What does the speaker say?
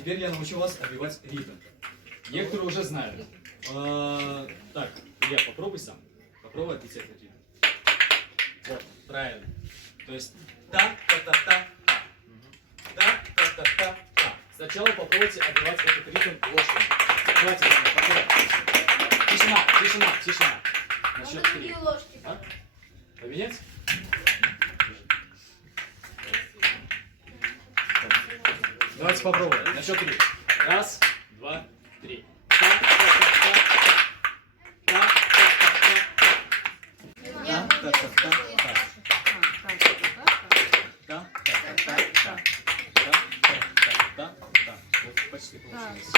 Теперь я научу вас отбивать ритм. Некоторые уже знают. Так, Илья, попробуй сам. Попробуй отбить этот ритм. Вот, правильно. То есть та-та-та-та-та. Та-та-та-та-та. Сначала попробуйте отбивать этот ритм ложками. Давайте, попробуйте. Тишина, тишина, тишина. На счет 3. А? Поменять? Давайте попробуем. На счет 3. Раз, два, три. Вот почти получилось.